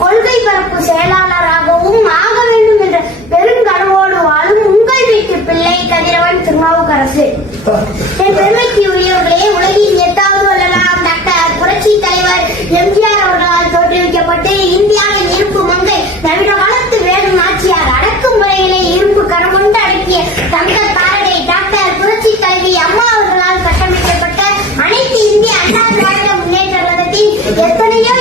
கொள்கை பரப்பு செயலாளராகவும் ஆக வேண்டும் என்ற பெருங்கனவோடு வாழும் உங்கள் வீட்டு பிள்ளை கதிரவன் திருநாவுக்கரசு. என் பெருமைக்கு உரியவர்களே, உலகின் 8வது வல்லலாம் டாக்டர் புரட்சி தலைவர் எம்ஜிஆர் அவர்களால் தோற்றுவிக்கப்பட்டு இந்தியாவின் இருப்பு மங்கை நவீன காலத்து வேறு நாச்சியார் அடக்குமுறைகளை இரும்பு கரம் கொண்டு அடக்கிய தங்க தாரடை டாக்டர் புரட்சி தலைவி அம்மா அவர்களால் கட்டமைக்கப்பட்ட அனைத்து இந்திய அண்ணா திராவிட முன்னேற்ற கழகத்தின் எத்தனையோ